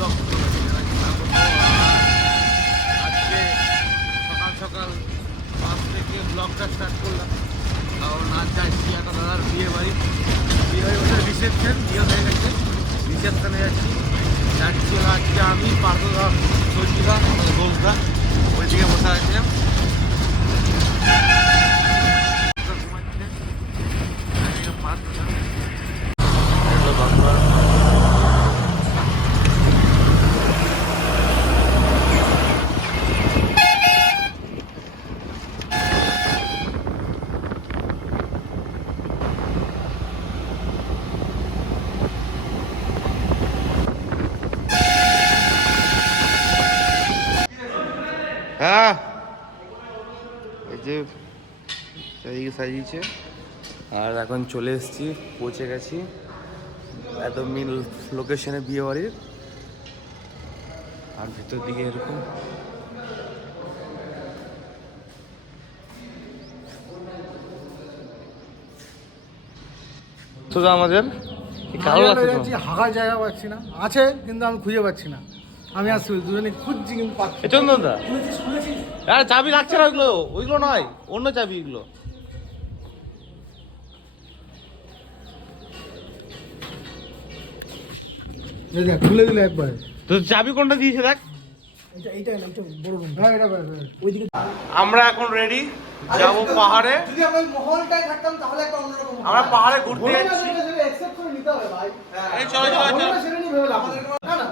Blog আজকে সকাল সকাল 5 থেকে ব্লগটা স্টার্ট করলাম। কারণ আজ যাচ্ছি একটা দাদার বিয়ে বাড়ি বলে রিসেপশন, বিয়ে হয়ে গেছে, রিসেপশনে যাচ্ছি হলো আজকে আমি পার্থদা, সঞ্জিদা, ঘোষদা ওইদিকে বসে আছিলাম। হ্যাঁ, এই যে চারিদিকে সাজিয়েছে। আর এখন চলে এসেছি, পৌঁছে গেছি একদম মেন লোকেশনে বিয়ে বাড়ির। আর ভিতর দিকে এরকম তো আমাদের কালো লাগছে, হাঁকার জায়গা পাচ্ছি না, আছে কিন্তু আমি খুঁজে পাচ্ছি না। আমি আসছি দুজনে খুঁজছি কিন্তু পাচ্ছি। চন্দনদা আরে চাবি লাগছে না, ওইগুলো ওইগুলো নয়, অন্য চাবি এগুলো। খুলে দিলে একবার তো চাবি কোনটা দিয়েছে দেখ। আমরা এখন রেডি, যাব পাহাড়ে। যদি আমরা মহলটায় থাকতাম তাহলে একটা অন্যরকম। আমরা পাহাড়ে ঘুরতে যাচ্ছি। এই চলো চলো চলো,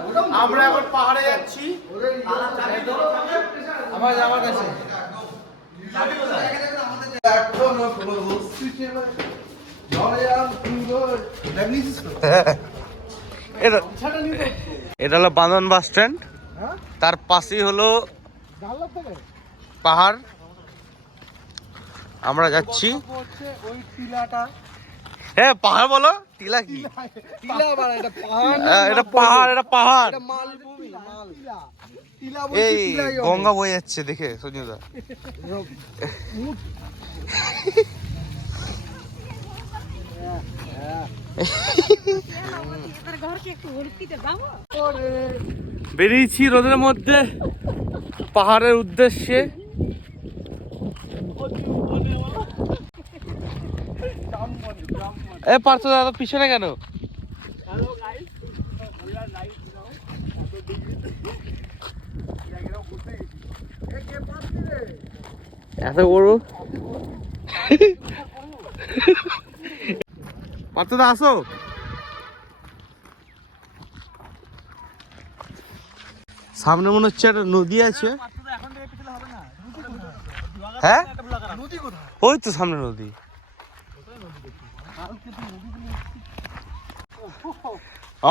আমরা এখন পাহাড়ে যাচ্ছি। আমার যাওয়ার কাছে এটা হলো বাঁধন বাস স্ট্যান্ড, তার পাশেই হলো পাহাড়। আমরা যাচ্ছি। হ্যাঁ পাহাড় বলো, টিলা কি? এটা পাহাড়, এটা পাহাড়। এই গঙ্গা বয়ে যাচ্ছে দেখে সঞ্জুদা। বেরিয়েছি রোদের মধ্যে পাহাড়ের উদ্দেশ্যে। এ পার্থ দাদা পিছনে কেন? এত বড় পার্থ দা আসো। সামনে মনে হচ্ছে একটা নদী আছে। হ্যাঁ ওই তো সামনে নদী।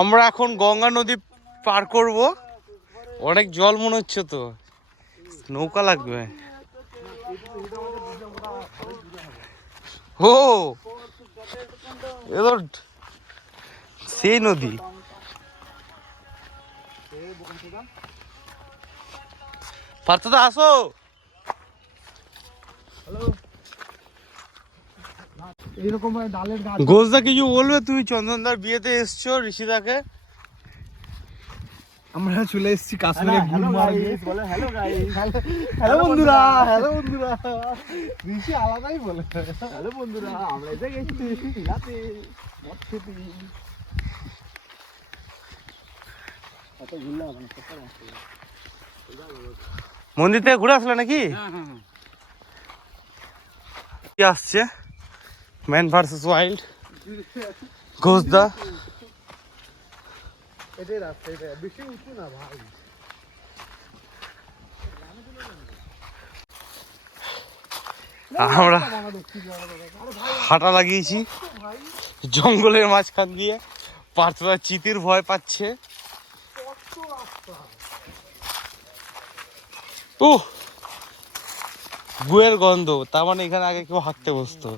আমরা এখন গঙ্গা নদী পার করব। অনেক জল মনে হচ্ছে, তো নৌকা লাগবে। ও এবার সেই নদী। পার্থদা আসো। ঘোষদা কিছু বলবে? তুমি চন্দনদার বিয়েতে এসছো, ঋষিদাকে। আমরা চলে এসেছি কাশ্মীরে। হ্যালো বন্ধুরা, হ্যালো বন্ধুরা। ঋষি আলাদাই বলে হ্যালো বন্ধুরা। আমরা এসে গেছি টিলাতে মদ খেতে। মন্দির থেকে ঘুরে আসলে নাকি? কি আসছে ম্যান ভার্সেস ওয়াইল্ড, ঘোষদা। এটাই রাস্তা, এটা বেশি উঁচু না ভাই। আমরা হাঁটা লাগিয়েছি জঙ্গলের মাঝখান দিয়ে। পার্থদা চিতির ভয় পাচ্ছে। ও গুয়ের গন্ধ, তার মানে এখানে আগে কেউ হাঁটতে বসতো।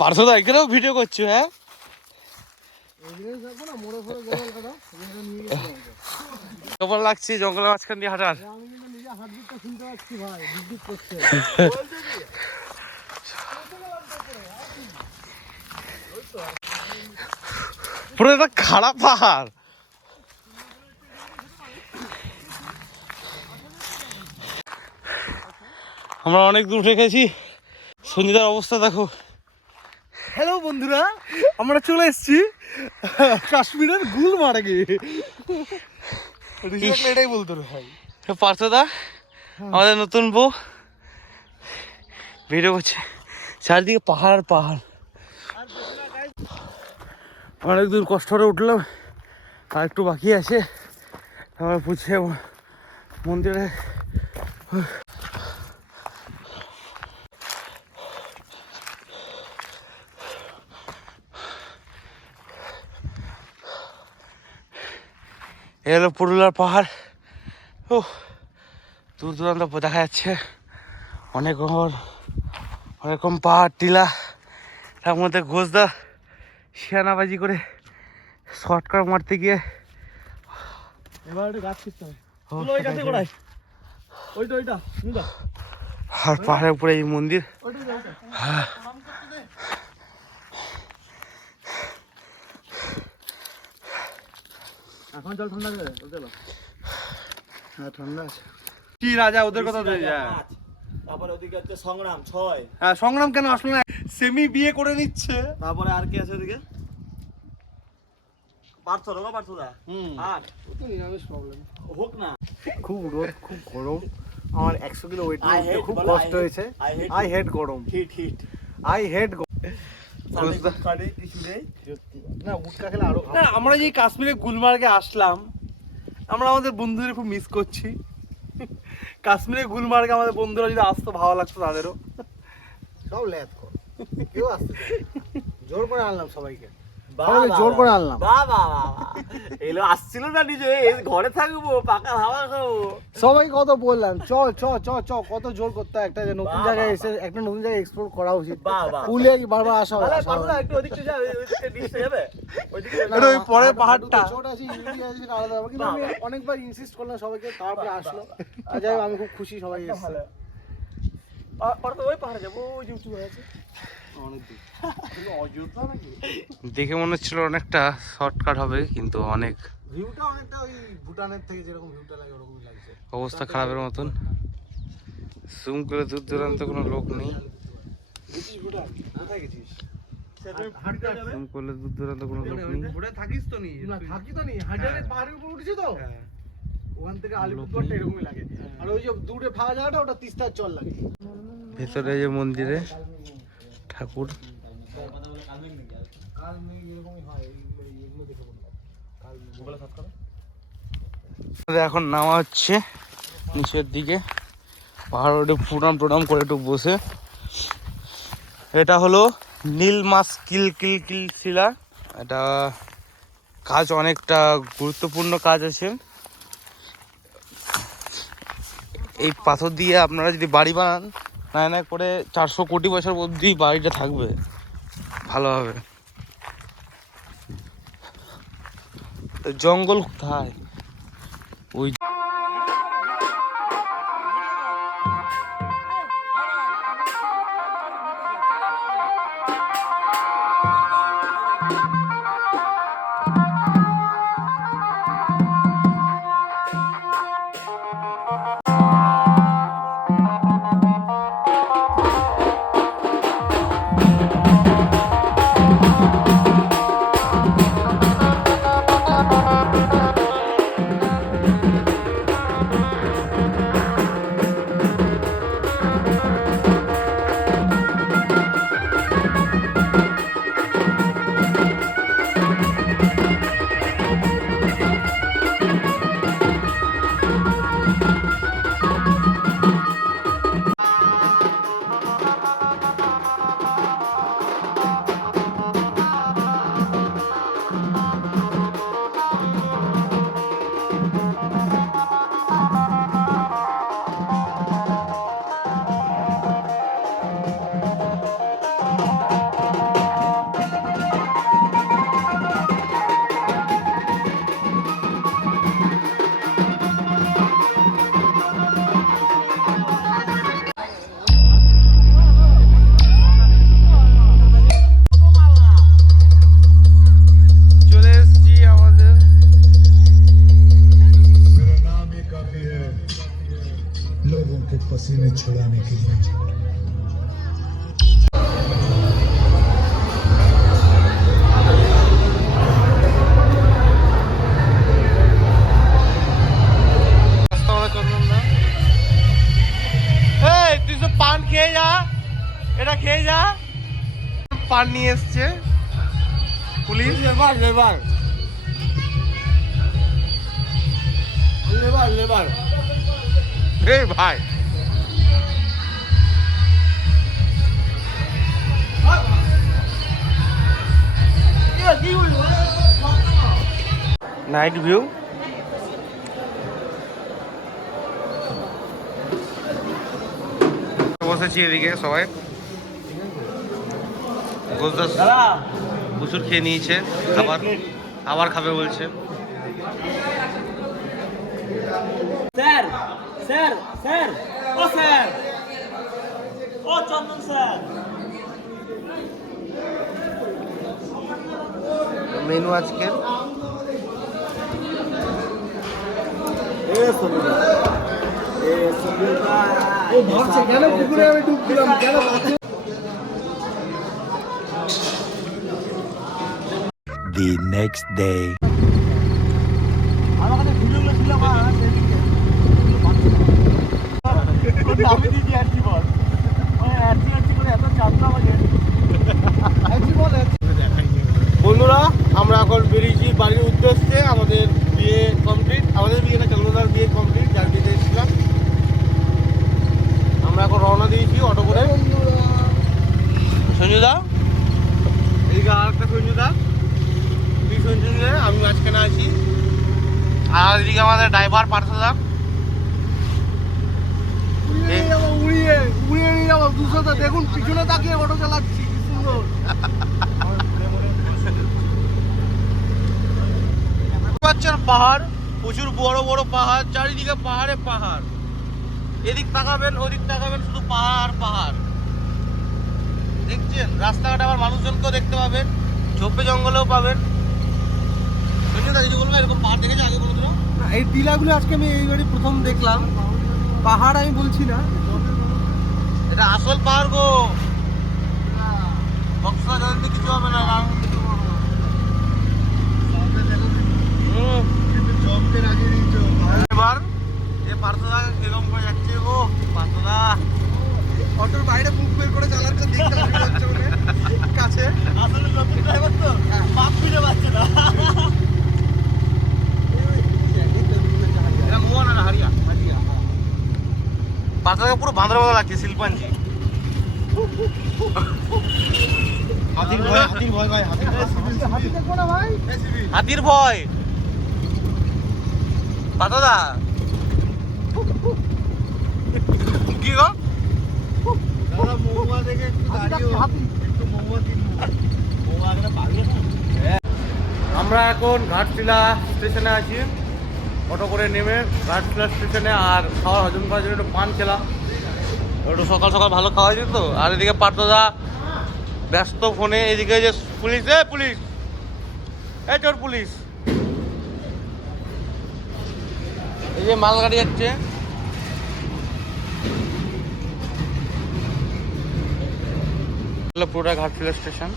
পার্থদা এখানেও ভিডিও করছো? হ্যাঁ কেমন লাগছে জঙ্গলের মাঝখান দিয়ে হাঁটার? পুরো একটা খারাপ পাহাড়। আমরা অনেক দূর রেখেছি। সঞ্জিতার অবস্থা দেখো। হ্যালো বন্ধুরা, আমরা চলে এসেছি কাশ্মীরের গুলমার্গে। এটাই বলতো রে ভাই। পার্থদা আমাদের নতুন বউ ভিডিও করছে, চারিদিকে পাহাড় আর পাহাড়। অনেক দূর কষ্ট করে উঠলাম, আর একটু বাকি আছে, তারপর পুছে মন্দিরে। এ হলো পুরুলিয়ার পাহাড়। ও দূর দূরান্ত দেখা যাচ্ছে অনেক রকম পাহাড় টিলা। তার মধ্যে ঘোষদা শিয়ানাবাজি করে শর্টকাট মারতে গিয়ে এবার একটা গাছ কিনতে হবে। ওই গাছে গোড়ায় ওইটা নিদা। আর পাহাড়ের উপরে এই মন্দির। হ্যাঁ এখন জল ঠান্ডা আছে, হ্যাঁ ঠান্ডা আছে। কি রাজা ওদের কথা বলে যায়। তারপরে ওদিকে হচ্ছে সংগ্রাম 6। হ্যাঁ সংগ্রাম কেন আসলো না, সেমি বিয়ে করে নিচ্ছে। তারপরে আর কি আছে ওদিকে? পার্থদা আর তো নিরামিষ প্রবলেম হোক না। খুব রোদ, খুব গরম। আমার 100 কিলো ওয়েট নিতে খুব কষ্ট হয়েছে। আই হেট গরম। হিট আই হেট না উটকা খেলে আরো না, আমরা যে কাশ্মীরে গুলমার্গে আসলাম, আমরা আমাদের বন্ধুদের খুব মিস করছি। কাশ্মীরে গুলমার্গে আমাদের বন্ধুরা যদি আসতো ভালো লাগতো তাদেরও। সব ল্যাদ কর, কেউ আসতে জোর করে আনলাম সবাইকে, জোর করে আনলাম। এলো আসছিল না, নিজে ঘরে থাকবো, পাকা হাওয়া খাবো। সবাই কত বললাম চ চ চ চ, কত জোর করতে হয়। একটা নতুন জায়গায় এসে একটা নতুন জায়গায় এক্সপ্লোর করা উচিত। পুলে বারবার আসা হয়। একটু ওদিকটা যাবে, ওদিকটা নিচে যাবে, এটা ওই পরের পাহাড়টা। ছোট আছে ইউনিটি আছে আলাদা ব্যাপার, কিন্তু আমি অনেকবার ইনসিস্ট করলাম সবাইকে, তারপরে আসলো। আর যাই হোক, আমি খুব খুশি সবাই এসেছে। ওই পাহাড়ে যাবো, ওই যে উঁচু আছে অনেক দূর, অযোধ্যা নাকি? দেখে মনে হচ্ছিল অনেকটা শর্টকাট হবে, কিন্তু অনেক ভিউটা অনেকটা ওই ভুটানের থেকে যেরকম ভিউটা লাগে ওরকমই লাগছে। অবস্থা খারাপের মতন। জুম করে দূর দূরান্তে কোনো লোক নেই। ভুটান কোথায় গেছিস? জুম করলে দূর দূরান্তে কোনো লোক নেই। ভুটান থাকিস তো নি? না থাকি তো নি, হাজারের পাহাড়ের উপর উঠেছি তো। ওখান থেকে আলিপুরদুয়ারটা এরকমই লাগে। আর ওই যে দূরে ফাঁকা জায়গাটা, ওটা তিস্তার চল লাগে। ভেতরে যে মন্দিরে ঠাকুর, এখন নামা হচ্ছে নিচের দিকে পাহাড়, একটু প্রণাম করে একটু বসে। এটা হলো নীলমাস কিল শিলা। এটা কাজ অনেকটা গুরুত্বপূর্ণ কাজ আছে। এই পাথর দিয়ে আপনারা যদি বাড়ি বানান, না করে 400 কোটি বছর অবধি বাড়িটা থাকবে ভালোভাবে। জঙ্গল কোথায়? ওই छुड़ाने के लिए। তুই তো পান খেয়ে যা, এটা খেয়ে যা। পান নিয়ে এসছে police. Labour labour labour labour এই ভাই নাইট ভিউ। বসেছি এদিকে সবাই। গোসদাস প্রচুর খেয়ে নিয়েছে, আবার খাবে বলছে। স্যার স্যার স্যার ও স্যার ও চন্দন স্যার। মেনু আজকের কেন পুকুরে আমি ডুব দিলাম কেন? The next day. আমার কাছে ভিডিওগুলো ছিল মা সেদিকে আমি দিদি আর জীবন আরটি করে এত চাপটা আমাকে। বন্ধুরা আমরা এখন বেরিয়েছি বাড়ির উদ্দেশ্যে। আমাদের বিয়ে কমপ্লিট, আমাদের বিয়ে না চন্দ্রদার বিয়ে কমপ্লিট, যার বিয়েতে এসেছিলাম। আমরা এখন রওনা দিয়েছি অটো করে। সঞ্জুদা এদিকে আর একটা সঞ্জুদা, দুই সঞ্জুদা, আমি মাঝখানে আছি। আর এদিকে আমাদের ড্রাইভার পার্থদা। উড়িয়ে উড়িয়ে নিয়ে যাবো 200। দেখুন পিছনে তাকিয়ে অটো চালাচ্ছি, কি সুন্দর। পাচ্ছেন পাহাড়, প্রচুর বড় বড় পাহাড়, চারিদিকে পাহাড়ে পাহাড়। এদিক তাকাবেন ওদিক তাকাবেন, শুধু পাহাড় পাহাড়। দেখছেন রাস্তাঘাটে আবার মানুষজনকেও দেখতে পাবেন, ঝোপে জঙ্গলেও পাবেন। সঞ্জুদা কিছু বলবো, এরকম পাহাড় দেখেছো আগে কোনোদিন? এই টিলাগুলো আজকে আমি এই বাড়ি প্রথম দেখলাম। পাহাড় আমি বলছি না, এটা আসল পাহাড় গো। বক্সা জানতে কিছু হবে না, এবার এ পার্থদা এরকম করে যাচ্ছে। ও পার্থদা অটোর বাইরে মুখ বের করে চালাচ্ছে, দেখতে অসুবিধা হচ্ছে বলে কাছে। আসলে নতুন ড্রাইভার তো বাপ ফিরে পাচ্ছে না। এটা মোয়া না হারিয়া। পার্থদাকে পুরো বাঁদরের মতো লাগছে, শিল্পাঞ্জি। হাতির ভয়, হাতির ভয় ভাই, হাতির ভয়। হাতির ভয় পার্থদা কি গো? দাদা মহুয়া দেখে একটু দাঁড়িয়ে একটু মহুয়াতি আমরা এখন ঘাটশিলা স্টেশনে আছি। অটো করে নেমে ঘাটশিলা স্টেশনে আর খাওয়ার হজম করার জন্য একটু পান খেলাম। একটু সকাল সকাল ভালো খাওয়া হয়েছে তো। আর এদিকে পার্থদা ব্যস্ত ফোনে। এদিকে যে পুলিশ, পুলিশ, এই চোর পুলিশ, এই যে মালগাড়ি যাচ্ছে। পুরোটা ঘাটশিলা স্টেশন।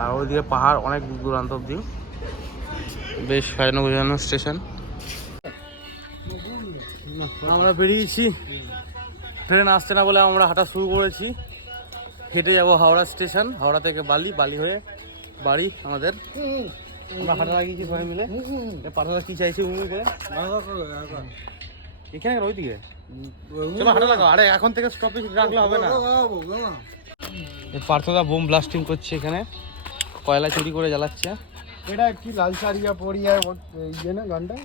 আর ওইদিকে পাহাড় অনেক দূরান্ত অব্দি, বেশ সাজানো গোছানো স্টেশন। আমরা বেরিয়েছি, ট্রেন আসছে না বলে আমরা হাঁটা শুরু করেছি। হেঁটে যাব হাওড়া স্টেশন, হাওড়া থেকে বালি, বালি হয়ে বাড়ি আমাদের। আমরা হাঁটা লাগিয়েছি সবাই মিলে। পাঠাটা কি চাইছি উনি করে এখানে ওইদিকে চলো হাঁটা লাগাও। আরে এখন থেকে স্টপেজ রাখলে হবে না। পার্থদা বোম ব্লাস্টিং করছে এখানে, কয়লা চুরি করে জ্বালাচ্ছে। এটা কি লাল শাড়িয়া পরিয়া ইয়ে না গানটা?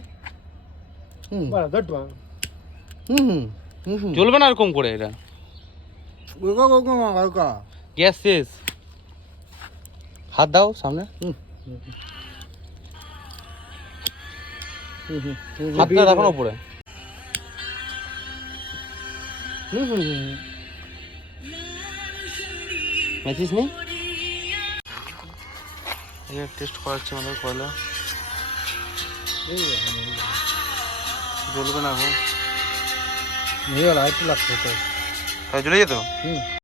চলবে না এরকম করে, এটা গ্যাস শেষ। হাত দাও সামনে, হাতটা রাখো না উপরে। ম্যাচিস নেই, টেস্ট করাচ্ছে আমাদের কয়লা। জ্বলবে না এখন। নিয়ে গেল, আরেকটু লাগছে তো। তাহলে চলে যেত